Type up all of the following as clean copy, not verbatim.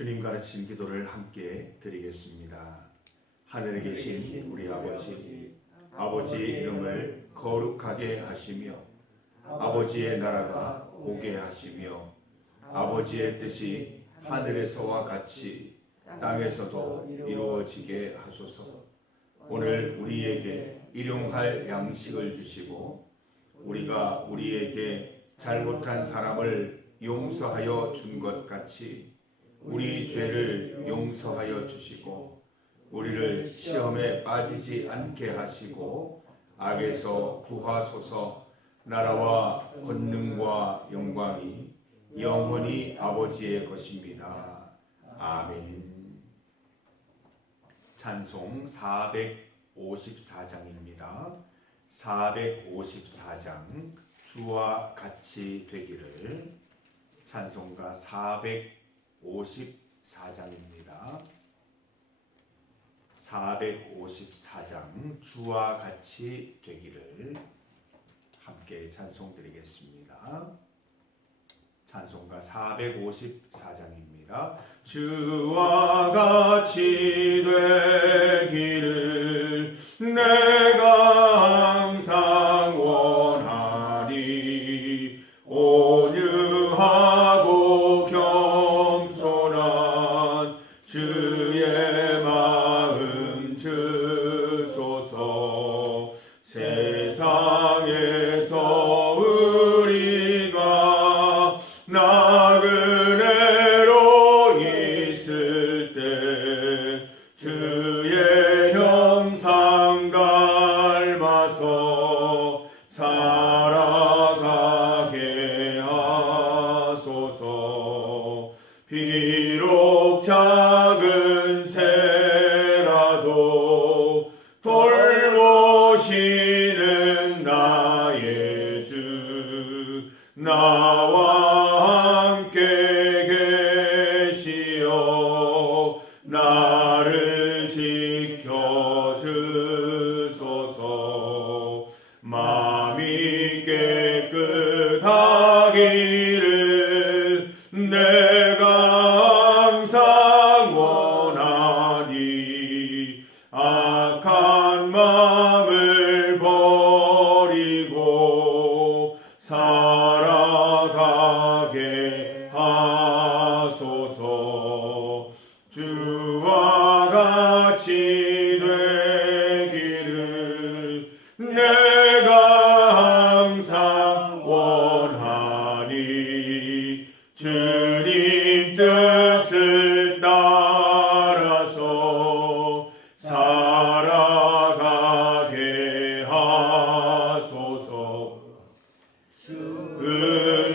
주님 가르친 기도를 함께 드리겠습니다. 하늘에 계신 우리 아버지, 아버지의 이름을 거룩하게 하시며 아버지의 나라가 오게 하시며 아버지의 뜻이 하늘에서와 같이 땅에서도 이루어지게 하소서. 오늘 우리에게 일용할 양식을 주시고 우리가 우리에게 잘못한 사람을 용서하여 준 것 같이 우리 죄를 용서하여 주시고 우리를 시험에 빠지지 않게 하시고 악에서 구하소서. 나라와 권능과 영광이 영원히 아버지의 것입니다. 아멘. 찬송 454장입니다. 454장 주와 같이 되기를. 찬송가 454장입니다. 454장 주와 같이 되기를 함께 찬송드리겠습니다. 찬송가 454장입니다. 주와 같이 되기를 내가 항상 원하니 온유하고 겸손한 주의 마음 주소서. 세상에서 우리가 나그네로 있을 때 주의 형상 닮아서 살아가게 하소서. 비록 작은 새라도 돌보시는 나의 주 나와 함께 계시어 나를 지켜주소서. 마음이 깨끗하기를 내가 항상 원하니 악한 마음을 버리고 살아가게 하소서. 주와 같이 되기를 내가 항상 원하니 주님 뜻을 따라서 살아가게 하소서.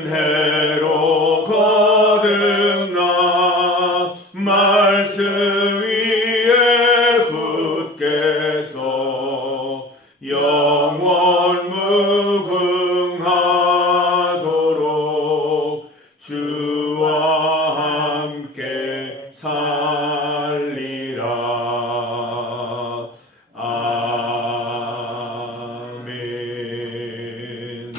은혜로 거듭나 말씀 위에 굳게 서 영원 무궁하도록 주와 함께 살리라. 아멘.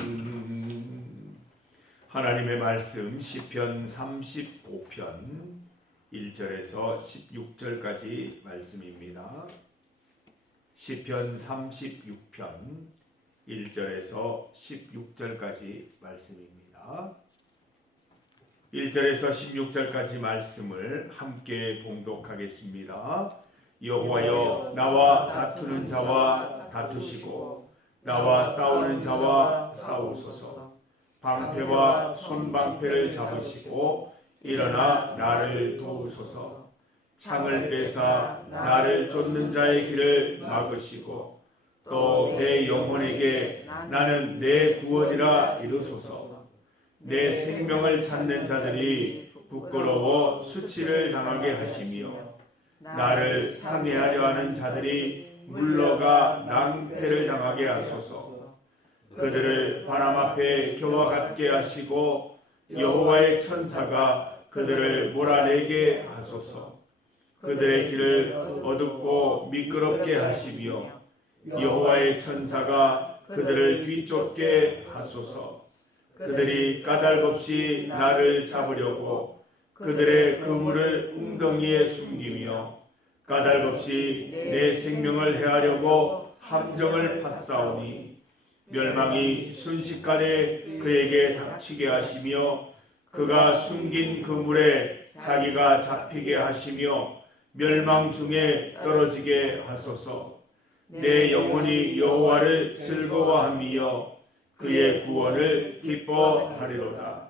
하나님의 말씀 시편 35편 1절에서 16절까지 말씀입니다. 시편 36편 1절에서 16절까지 말씀입니다. 1절에서 16절까지 말씀을 함께 봉독하겠습니다. 여호와여, 나와 다투는 자와 다투시고 나와 싸우는 자와 싸우소서. 방패와 손방패를 잡으시고 일어나 나를 도우소서. 창을 빼사 나를 쫓는 자의 길을 막으시고 또 내 영혼에게 나는 내 구원이라 이르소서. 내 생명을 찾는 자들이 부끄러워 수치를 당하게 하시며 나를 상해하려 하는 자들이 물러가 낭패를 당하게 하소서. 그들을 바람 앞에 겨와 같게 하시고 여호와의 천사가 그들을 몰아내게 하소서. 그들의 길을 어둡고 미끄럽게 하시며 여호와의 천사가 그들을 뒤쫓게 하소서. 그들이 까닭없이 나를 잡으려고 그들의 그물을 웅덩이에 숨기며 까닭없이 내 생명을 해하려고 함정을 팠사오니 멸망이 순식간에 그에게 닥치게 하시며 그가 숨긴 그물에 자기가 잡히게 하시며 멸망 중에 떨어지게 하소서. 내 영혼이 여호와를 즐거워하며 그의 구원을 기뻐하리로다.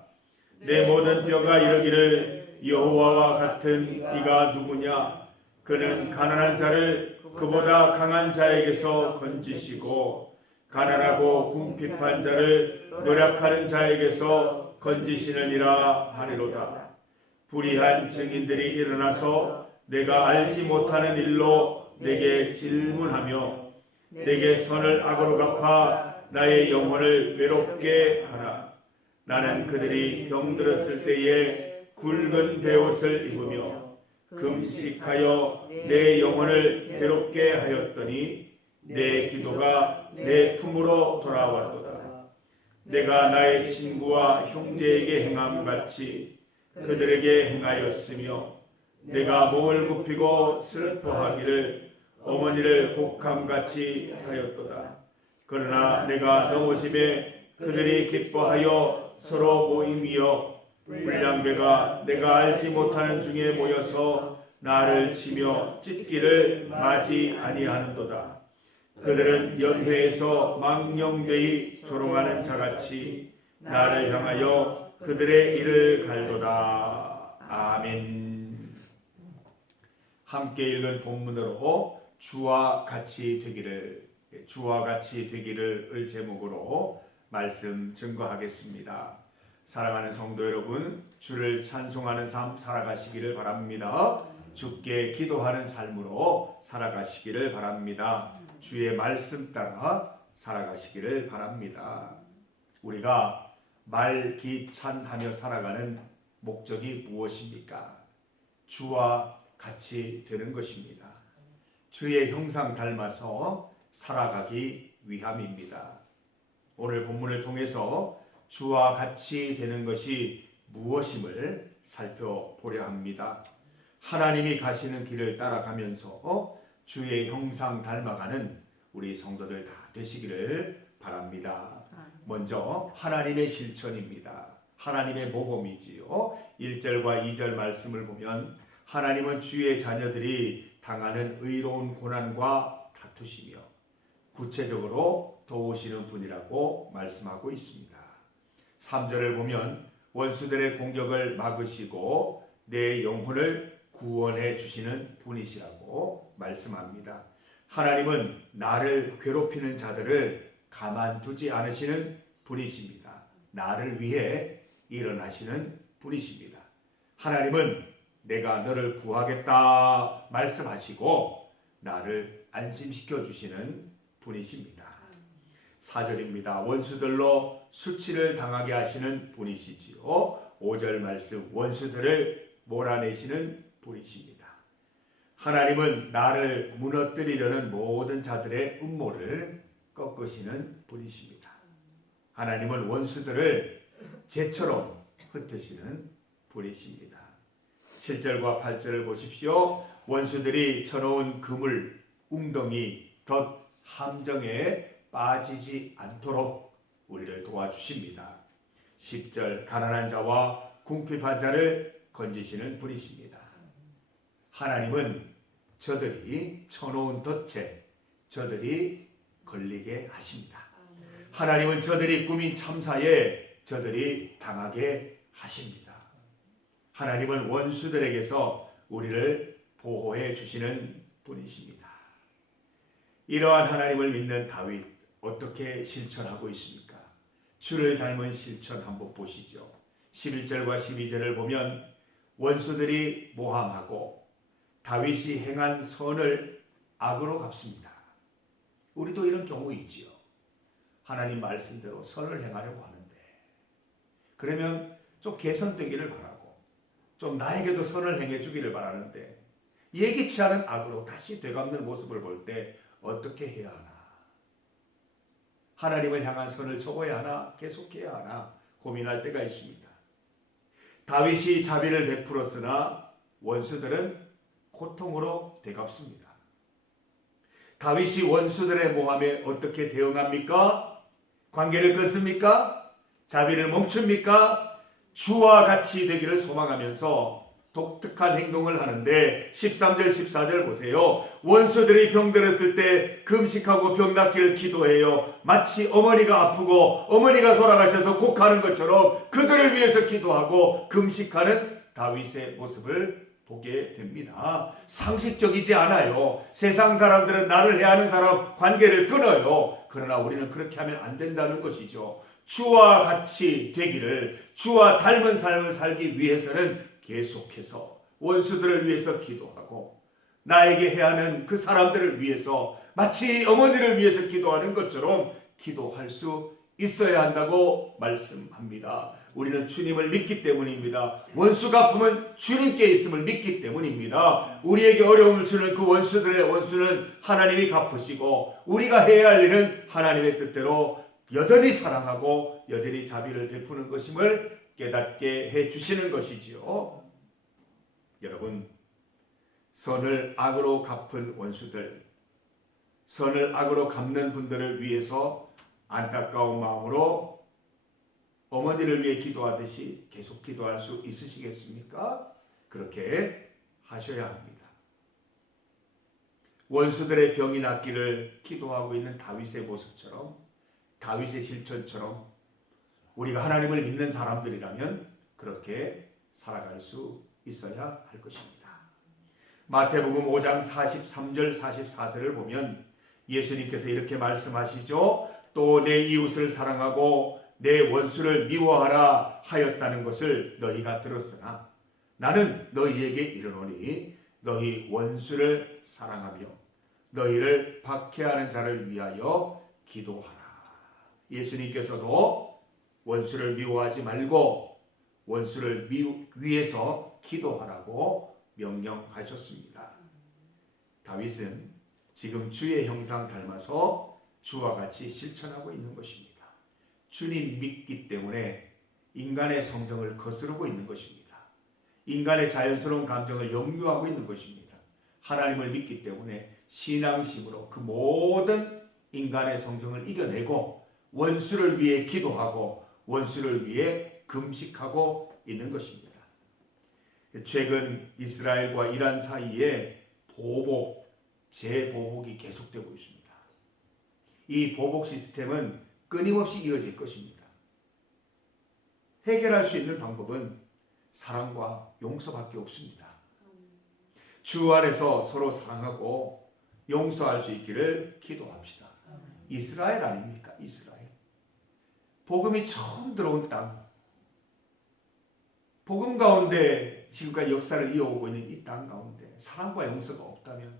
내 모든 뼈가 이르기를 여호와와 같은 이가 누구냐? 그는 가난한 자를 그보다 강한 자에게서 건지시고 가난하고 궁핍한 자를 노력하는 자에게서 건지시느니라 하리로다. 불의한 증인들이 일어나서 내가 알지 못하는 일로 내게 질문하며 내게 선을 악으로 갚아 나의 영혼을 외롭게 하라. 나는 그들이 병들었을 때에 굵은 베옷을 입으며 금식하여 내 영혼을 괴롭게 하였더니 내 기도가 내 품으로 돌아왔도다. 내가 나의 친구와 형제에게 행함같이 그들에게 행하였으며 내가 몸을 굽히고 슬퍼하기를 어머니를 곡함같이 하였도다. 그러나 내가 넘어짐에 그들이 기뻐하여 서로 모임이여 불량배가 내가 알지 못하는 중에 모여서 나를 치며 찢기를 마지 아니하는도다. 그들은 연회에서 망령되이 조롱하는 자같이 나를 향하여 그들의 이를 갈도다. 아멘. 함께 읽은 본문으로 주와 같이 되기를 제목으로 말씀 증거하겠습니다. 사랑하는 성도 여러분, 주를 찬송하는 삶 살아가시기를 바랍니다. 주께 기도하는 삶으로 살아가시기를 바랍니다. 주의 말씀 따라 살아가시기를 바랍니다. 우리가 말기찬하며 살아가는 목적이 무엇입니까? 주와 같이 되는 것입니다. 주의 형상 닮아서 살아가기 위함입니다. 오늘 본문을 통해서 주와 같이 되는 것이 무엇임을 살펴보려 합니다. 하나님이 가시는 길을 따라가면서 주의 형상 닮아가는 우리 성도들 다 되시기를 바랍니다. 먼저 하나님의 실천입니다. 하나님의 모범이지요. 1절과 2절 말씀을 보면 하나님은 주의 자녀들이 당하는 의로운 고난과 다투시며 구체적으로 도우시는 분이라고 말씀하고 있습니다. 3절을 보면 원수들의 공격을 막으시고 내 영혼을 구원해 주시는 분이시라고 말씀합니다. 하나님은 나를 괴롭히는 자들을 가만두지 않으시는 분이십니다. 나를 위해 일어나시는 분이십니다. 하나님은 내가 너를 구하겠다 말씀하시고 나를 안심시켜 주시는 분이십니다. 4절입니다. 원수들로 수치를 당하게 하시는 분이시지요. 5절 말씀 원수들을 몰아내시는 분이십니다. 하나님은 나를 무너뜨리려는 모든 자들의 음모를 꺾으시는 분이십니다. 하나님은 원수들을 재처럼 흩으시는 분이십니다. 7절과 8절을 보십시오. 원수들이 쳐놓은 그물, 웅덩이, 덫, 함정에 빠지지 않도록 우리를 도와주십니다. 10절 가난한 자와 궁핍한 자를 건지시는 분이십니다. 하나님은 저들이 쳐놓은 덫에 저들이 걸리게 하십니다. 하나님은 저들이 꾸민 참사에 저들이 당하게 하십니다. 하나님은 원수들에게서 우리를 보호해 주시는 분이십니다. 이러한 하나님을 믿는 다윗 어떻게 실천하고 있습니까? 주를 닮은 실천 한번 보시죠. 11절과 12절을 보면 원수들이 모함하고 다윗이 행한 선을 악으로 갚습니다. 우리도 이런 경우 있지요. 하나님 말씀대로 선을 행하려고 하는데 그러면 좀 개선되기를 바라고 좀 나에게도 선을 행해 주기를 바라는데 예기치 않은 악으로 다시 되갚는 모습을 볼 때 어떻게 해야 하나? 하나님을 향한 선을 접어야 하나? 계속해야 하나? 고민할 때가 있습니다. 다윗이 자비를 베풀었으나 원수들은 고통으로 되갚습니다. 다윗이 원수들의 모함에 어떻게 대응합니까? 관계를 끊습니까? 자비를 멈춥니까? 주와 같이 되기를 소망하면서 독특한 행동을 하는데 13절 14절 보세요. 원수들이 병들었을 때 금식하고 병 낫기를 기도해요. 마치 어머니가 아프고 어머니가 돌아가셔서 곡하는 것처럼 그들을 위해서 기도하고 금식하는 다윗의 모습을 보게 됩니다. 상식적이지 않아요. 세상 사람들은 나를 해하는 사람 관계를 끊어요. 그러나 우리는 그렇게 하면 안 된다는 것이죠. 주와 같이 되기를, 주와 닮은 삶을 살기 위해서는 계속해서 원수들을 위해서 기도하고 나에게 해하는 그 사람들을 위해서 마치 어머니를 위해서 기도하는 것처럼 기도할 수 있어야 한다고 말씀합니다. 우리는 주님을 믿기 때문입니다. 원수가 아프면 주님께 있음을 믿기 때문입니다. 우리에게 어려움을 주는 그 원수들의 원수는 하나님이 갚으시고 우리가 해야 할 일은 하나님의 뜻대로 여전히 사랑하고 여전히 자비를 베푸는 것임을 깨닫게 해주시는 것이지요. 여러분, 선을 악으로 갚은 원수들, 선을 악으로 갚는 분들을 위해서 안타까운 마음으로 어머니를 위해 기도하듯이 계속 기도할 수 있으시겠습니까? 그렇게 하셔야 합니다. 원수들의 병이 낫기를 기도하고 있는 다윗의 모습처럼, 다윗의 실천처럼 우리가 하나님을 믿는 사람들이라면 그렇게 살아갈 수 있어야 할 것입니다. 마태복음 5장 43절 44절을 보면 예수님께서 이렇게 말씀하시죠. 또 내 이웃을 사랑하고 내 원수를 미워하라 하였다는 것을 너희가 들었으나 나는 너희에게 이르노니 너희 원수를 사랑하며 너희를 박해하는 자를 위하여 기도하라. 예수님께서도 원수를 미워하지 말고 원수를 위해서 기도하라고 명령하셨습니다. 다윗은 지금 주의 형상 닮아서 주와 같이 실천하고 있는 것입니다. 주님 믿기 때문에 인간의 성정을 거스르고 있는 것입니다. 인간의 자연스러운 감정을 역류하고 있는 것입니다. 하나님을 믿기 때문에 신앙심으로 그 모든 인간의 성정을 이겨내고 원수를 위해 기도하고 원수를 위해 금식하고 있는 것입니다. 최근 이스라엘과 이란 사이에 재보복이 계속되고 있습니다. 이 보복 시스템은 끊임없이 이어질 것입니다. 해결할 수 있는 방법은 사랑과 용서밖에 없습니다. 주 안에서 서로 사랑하고 용서할 수 있기를 기도합시다. 이스라엘 아닙니까? 이스라엘. 복음이 처음 들어온 땅. 복음 가운데 지금까지 역사를 이어오고 있는 이 땅 가운데 사랑과 용서가 없다면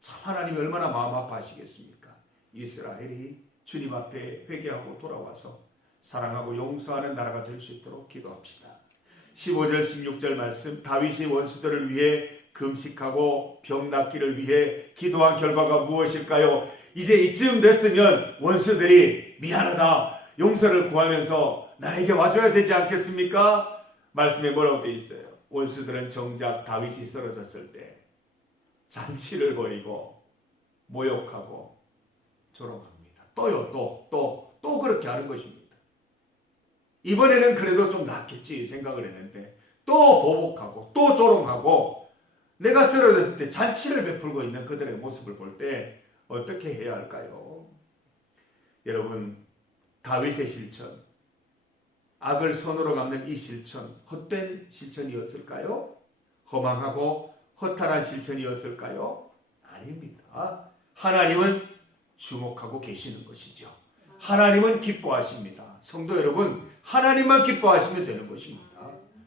참 하나님이 얼마나 마음 아파하시겠습니까? 이스라엘이 주님 앞에 회개하고 돌아와서 사랑하고 용서하는 나라가 될 수 있도록 기도합시다. 15절 16절 말씀, 다윗이 원수들을 위해 금식하고 병 낫기를 위해 기도한 결과가 무엇일까요? 이제 이쯤 됐으면 원수들이 미안하다 용서를 구하면서 나에게 와줘야 되지 않겠습니까? 말씀에 뭐라고 되어 있어요? 원수들은 정작 다윗이 쓰러졌을 때 잔치를 벌이고 모욕하고 조롱합니다. 또 그렇게 하는 것입니다. 이번에는 그래도 좀 낫겠지 생각을 했는데 또 보복하고 또 조롱하고 내가 쓰러졌을 때 잔치를 베풀고 있는 그들의 모습을 볼 때 어떻게 해야 할까요? 여러분, 다윗의 실천, 악을 선으로 갚는 이 실천, 헛된 실천이었을까요? 허망하고 허탈한 실천이었을까요? 아닙니다. 하나님은 주목하고 계시는 것이죠. 하나님은 기뻐하십니다. 성도 여러분, 하나님만 기뻐하시면 되는 것입니다.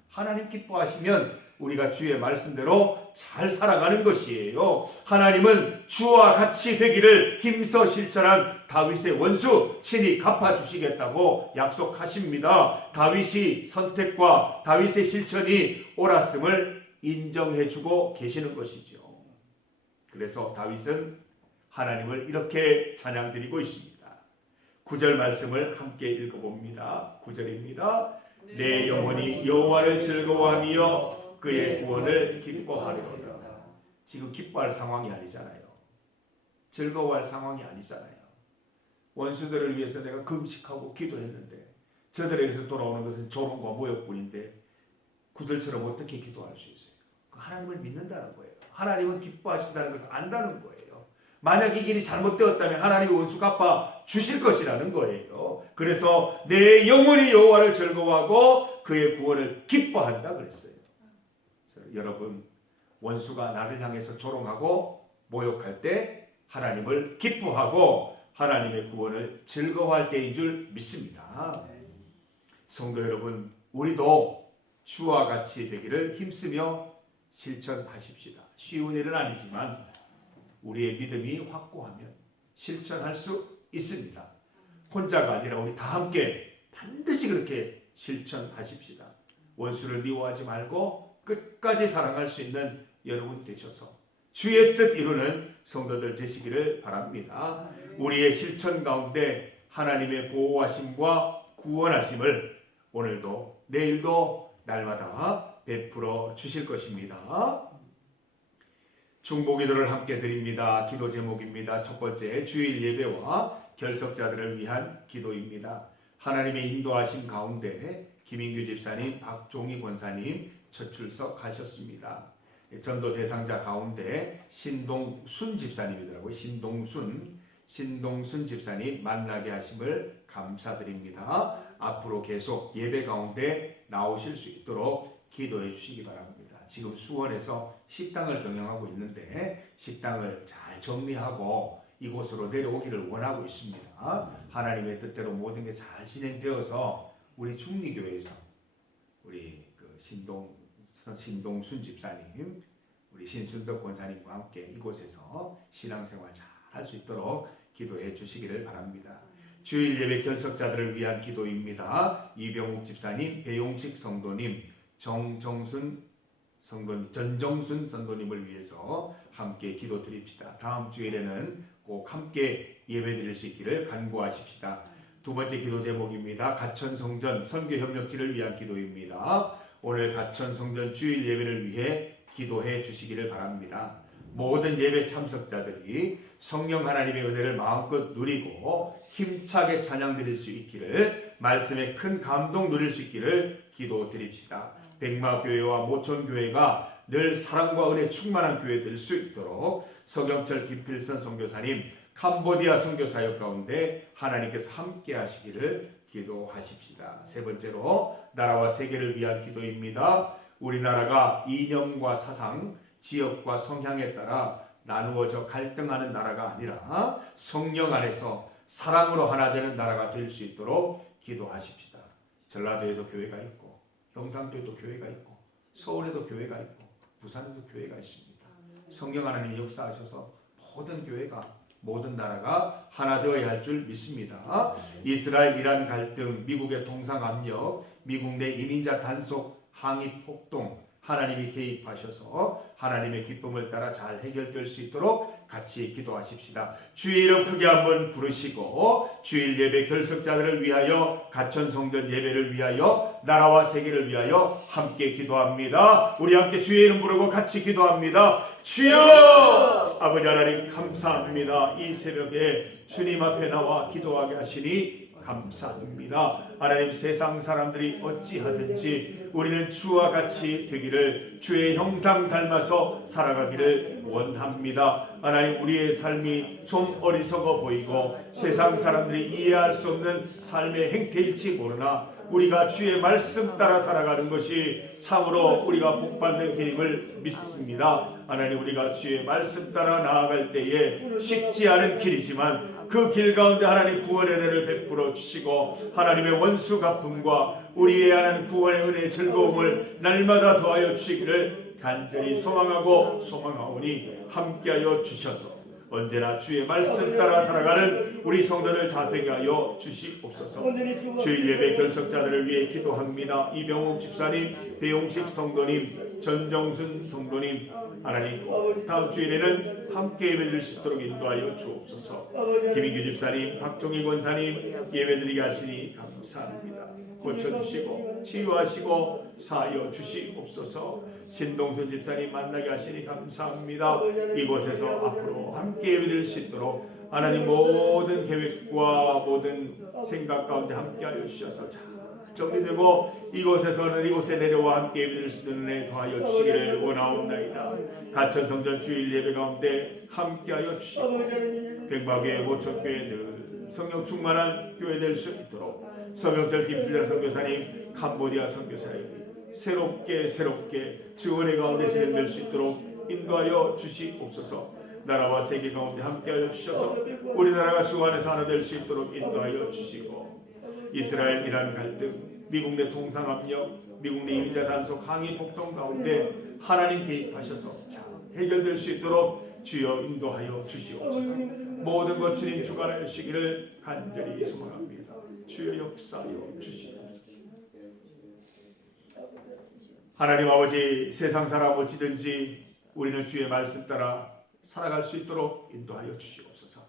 하나님 기뻐하시면 우리가 주의 말씀대로 잘 살아가는 것이에요. 하나님은 주와 같이 되기를 힘써 실천한 다윗의 원수 친히 갚아주시겠다고 약속하십니다. 다윗이 선택과 다윗의 실천이 옳았음을 인정해주고 계시는 것이죠. 그래서 다윗은 하나님을 이렇게 찬양드리고 있습니다. 9절 말씀을 함께 읽어봅니다. 9절입니다. 내 영혼이 여호와를 즐거워하며 그의 구원을 기뻐하리로다. 지금 기뻐할 상황이 아니잖아요. 즐거워할 상황이 아니잖아요. 원수들을 위해서 내가 금식하고 기도했는데 저들에게서 돌아오는 것은 조롱과 모욕뿐인데 구절처럼 어떻게 기도할 수 있어요? 하나님을 믿는다는 거예요. 하나님은 기뻐하신다는 것을 안다는 거예요. 만약 이 길이 잘못되었다면 하나님의 원수 갚아 주실 것이라는 거예요. 그래서 내 영혼이 여호와를 즐거워하고 그의 구원을 기뻐한다 그랬어요. 그래서 여러분, 원수가 나를 향해서 조롱하고 모욕할 때 하나님을 기뻐하고 하나님의 구원을 즐거워할 때인 줄 믿습니다. 성도 여러분, 우리도 주와 같이 되기를 힘쓰며 실천하십시다. 쉬운 일은 아니지만 우리의 믿음이 확고하면 실천할 수 있습니다. 혼자가 아니라 우리 다 함께 반드시 그렇게 실천하십시다. 원수를 미워하지 말고 끝까지 사랑할 수 있는 여러분 되셔서 주의 뜻 이루는 성도들 되시기를 바랍니다. 우리의 실천 가운데 하나님의 보호하심과 구원하심을 오늘도 내일도 날마다 베풀어 주실 것입니다. 중보기도를 함께 드립니다. 기도 제목입니다. 첫 번째, 주일 예배와 결석자들을 위한 기도입니다. 하나님의 인도하심 가운데 김인규 집사님, 박종희 권사님 첫 출석하셨습니다. 전도 대상자 가운데 신동순 집사님이더라고요. 신동순 집사님 만나게 하심을 감사드립니다. 앞으로 계속 예배 가운데 나오실 수 있도록 기도해 주시기 바랍니다. 지금 수원에서 식당을 경영하고 있는데 식당을 잘 정리하고 이곳으로 내려오기를 원하고 있습니다. 하나님의 뜻대로 모든 게 잘 진행되어서 우리 중리교회에서 우리 신동순 집사님, 우리 신순덕 권사님과 함께 이곳에서 신앙생활 잘 할 수 있도록 기도해 주시기를 바랍니다. 주일 예배 결석자들을 위한 기도입니다. 이병욱 집사님, 배용식 성도님, 전정순 성도님을 위해서 함께 기도 드립시다. 다음 주일에는 꼭 함께 예배 드릴 수 있기를 간구하십시다. 두 번째 기도 제목입니다. 가천성전 선교협력지를 위한 기도입니다. 오늘 가천성전 주일 예배를 위해 기도해 주시기를 바랍니다. 모든 예배 참석자들이 성령 하나님의 은혜를 마음껏 누리고 힘차게 찬양 드릴 수 있기를, 말씀에 큰 감동 누릴 수 있기를 기도 드립시다. 백마교회와 모천교회가 늘 사랑과 은혜 충만한 교회 될 수 있도록 서경철 김필선 선교사님 캄보디아 선교사역 가운데 하나님께서 함께 하시기를 기도하십시다. 세 번째로 나라와 세계를 위한 기도입니다. 우리나라가 이념과 사상, 지역과 성향에 따라 나누어져 갈등하는 나라가 아니라 성령 안에서 사랑으로 하나 되는 나라가 될 수 있도록 기도하십시다. 전라도에도 교회가 있고 경상도에도 교회가 있고 서울에도 교회가 있고 부산에도 교회가 있습니다. 성령 하나님이 역사하셔서 모든 교회가, 모든 나라가 하나 되어야 할 줄 믿습니다. 이스라엘 이란 갈등, 미국의 동상 압력, 미국 내 이민자 단속, 항의 폭동, 하나님이 개입하셔서 하나님의 기쁨을 따라 잘 해결될 수 있도록 같이 기도하십시다. 주의 이름 크게 한번 부르시고 주일 예배 결석자들을 위하여, 가천성전 예배를 위하여, 나라와 세계를 위하여 함께 기도합니다. 우리 함께 주의 이름 부르고 같이 기도합니다. 주여! 아버지 하나님 감사합니다. 이 새벽에 주님 앞에 나와 기도하게 하시니 감사합니다. 하나님, 세상 사람들이 어찌하든지 우리는 주와 같이 되기를, 주의 형상 닮아서 살아가기를 원합니다. 하나님, 우리의 삶이 좀 어리석어 보이고 세상 사람들이 이해할 수 없는 삶의 행태일지 모르나 우리가 주의 말씀 따라 살아가는 것이 참으로 우리가 복받는 길임을 믿습니다. 하나님, 우리가 주의 말씀 따라 나아갈 때에 쉽지 않은 길이지만 그 길 가운데 하나님 구원의 은혜를 베풀어 주시고 하나님의 원수 갚음과 우리의 하나님 구원의 은혜의 즐거움을 날마다 더하여 주시기를 간절히 소망하오니 함께하여 주셔서 언제나 주의 말씀 따라 살아가는 우리 성도들 다 되게 하여 주시옵소서. 주일 예배 결석자들을 위해 기도합니다. 이병욱 집사님, 배용식 성도님, 전정순 성도님, 하나님 다음 주일에는 함께 예배드릴 수 있도록 인도하여 주옵소서. 김인규 집사님, 박종희 권사님 예배드리게 하시니 감사합니다. 고쳐주시고 치유하시고 사하여 주시옵소서. 신동수 집사님 만나게 하시니 감사합니다. 이곳에서 앞으로 함께 예배드릴 수 있도록 하나님 모든 계획과 모든 생각 가운데 함께하여 주셔서 잘 정리되고 이곳에서는 이곳에 내려와 함께 예배드릴 수 있는 은혜 더하여 주시기를 원하옵나이다. 가천성전 주일 예배 가운데 함께하여 주시고 백마교회 모천교회 늘 성령 충만한 교회 될 수 있도록 서명철 김필자 선교사님, 캄보디아 선교사님 새롭게 주 은혜 가운데 진행될 수 있도록 인도하여 주시옵소서. 나라와 세계 가운데 함께하여 주셔서 우리나라가 주 안에서 하나 될 수 있도록 인도하여 주시고 이스라엘 이란 갈등, 미국 내 통상압력, 미국 내 이민자 단속 항의 폭동 가운데 하나님 개입하셔서 잘 해결될 수 있도록 주여 인도하여 주시옵소서. 모든 것 주님 주관하여 주시기를 간절히 소망합니다. 주여 역사하여 주시옵소서. 하나님 아버지, 세상 사람 어찌든지 우리는 주의 말씀 따라 살아갈 수 있도록 인도하여 주시옵소서.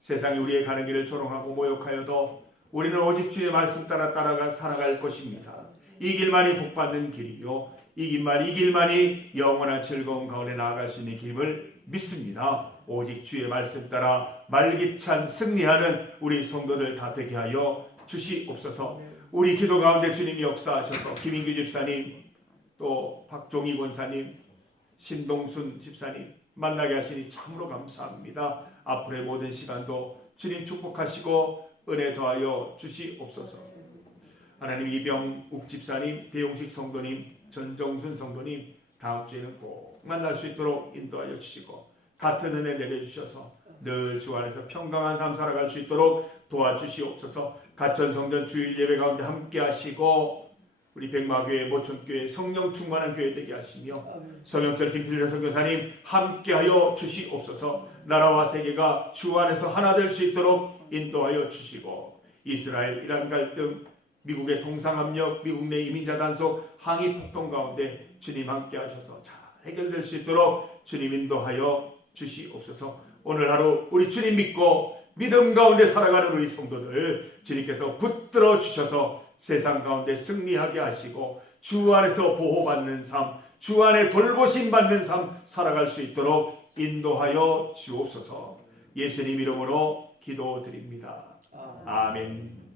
세상이 우리의 가는 길을 조롱하고 모욕하여도 우리는 오직 주의 말씀 따라 살아갈 것입니다. 이 길만이 복받는 길이요, 이 길만이 영원한 즐거운 가운데 나아갈 수 있는 길임을 믿습니다. 오직 주의 말씀 따라 말기찬 승리하는 우리 성도들 다 되게 하여 주시옵소서. 우리 기도 가운데 주님이 역사하셔서 김인규 집사님, 또 박종희 권사님, 신동순 집사님 만나게 하시니 참으로 감사합니다. 앞으로의 모든 시간도 주님 축복하시고 은혜 더하여 주시옵소서. 하나님, 이병욱 집사님, 배용식 성도님, 전정순 성도님 다음 주에는 꼭 만날 수 있도록 인도하여 주시고 같은 은혜 내려주셔서 늘 주 안에서 평강한 삶 살아갈 수 있도록 도와주시옵소서. 가천성전 주일 예배 가운데 함께 하시고 우리 백마교회 모천교회 성령 충만한 교회 되게 하시며 서명철 김필자 선교사님 함께하여 주시옵소서. 나라와 세계가 주 안에서 하나 될 수 있도록 인도하여 주시고 이스라엘 이란 갈등, 미국의 통상압력, 미국 내 이민자 단속 항의 폭동 가운데 주님 함께하셔서 잘 해결될 수 있도록 주님 인도하여 주시옵소서. 오늘 하루 우리 주님 믿고 믿음 가운데 살아가는 우리 성도들 주님께서 붙들어 주셔서 세상 가운데 승리하게 하시고 주 안에서 보호받는 삶, 주 안에 돌보심 받는 삶 살아갈 수 있도록 인도하여 주옵소서. 예수님 이름으로 기도드립니다. 아멘.